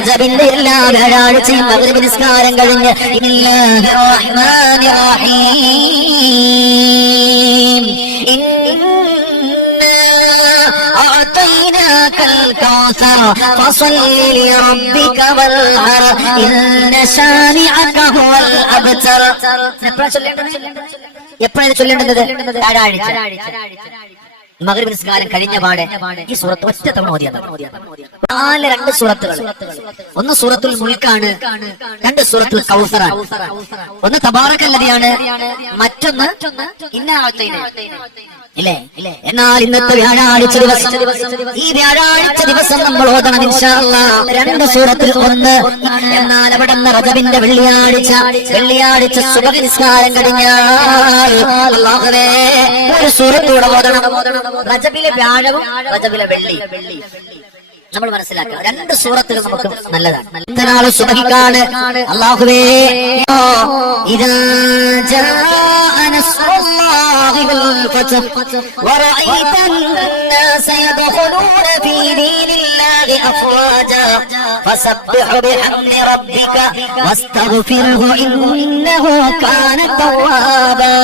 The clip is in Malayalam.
റജബിന്റെ എല്ലാ വ്യാഴാഴ്ചയും മഗ്രിബ് നിസ്കാരം കഴിഞ്ഞ് ബിസ്മില്ലാഹിർ റഹ്മാനിർ റഹീം أعطيناك الكوثر فصل لربك وانحر إن شانئك هو الأبتر. എപ്പോഴാണ് ചൊല്ലേണ്ടത്? വ്യാഴാഴ്ച മഗ്രിബ് നിസ്കാരം കഴിഞ്ഞ പാടെ ഈ സൂറത്ത് ഒറ്റ തവണ ഓതിയാൽ നാല് രണ്ട് സൂറത്തുകൾ. ഒന്ന് സൂറത്തുൽ മുൽക്കാണ്, രണ്ട് സൂറത്തുൽ കൗസറാണ്. ഒന്ന് തബാറക്കല്ലദിയാണ്, മറ്റൊന്ന് ഇന്നാ അഅ്തൈനാ. ഇല്ലേ? എന്നാൽ ഇന്നത്തെ വ്യാഴാഴ്ച ദിവസം, ഈ വ്യാഴാഴ്ച ദിവസം നമ്മൾ ഓതണം ഇൻഷാ അല്ലാഹ് രണ്ട് സൂറത്തിൽ ഒന്ന്. എന്നാൽ അവിടെ നിന്ന് റജബിന്റെ വെള്ളിയാഴ്ച സുബഹി നിസ്കാരം കഴിഞ്ഞാൽ അല്ലാഹുവേ ഒരു സൂറത്തൂടെ ഓതണം. റജബിലെ വ്യാഴവും റജബിലെ വെള്ളി നമ്മൾ മനസ്സിലാക്കുക. രണ്ട് സൂറത്തുകൾ നമുക്ക് നല്ലതാണ്. എന്തിനാണ് സുബഹിക്കാണ് അല്ലാഹുവേ ഇദാ ജാഅ നസ്റുല്ലാഹി വൽ ഫത്ഹ് വറഅയ്ത الناس يدخلون في دين الله أفواجا فسبح بحمد ربك واستغفره إنه كان توابا.